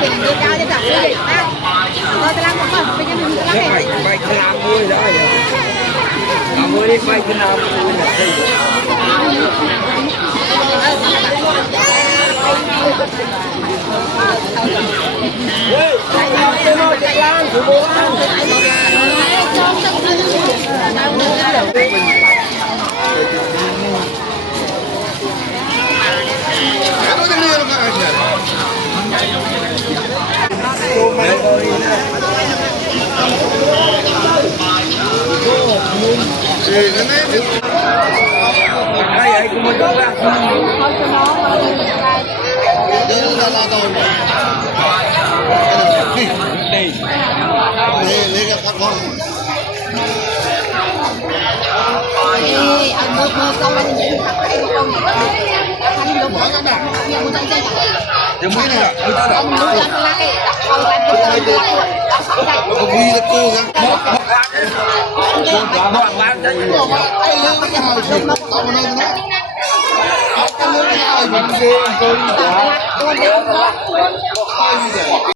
Mình đưa cao cho cả người ta. Rồi ta làm một phần, bây giờ mình làm hết. Bay cái làm vui đó vậy. Làm vui đi bay cái làm vui là gì? Cái nó chạy lan của bố ăn. Ai cũng mới ra. Đi gặp con. Ăn mơ mơ câu anh những cái con anh lúc đó đã nhiều một chân Đừng biết nữa, người ta ông nuôi ăn lại đặt câu anh cái không đi được cô ra. Một bán đấy. cái lương cái hồi lương nó tao nó cái lương cái hồi mình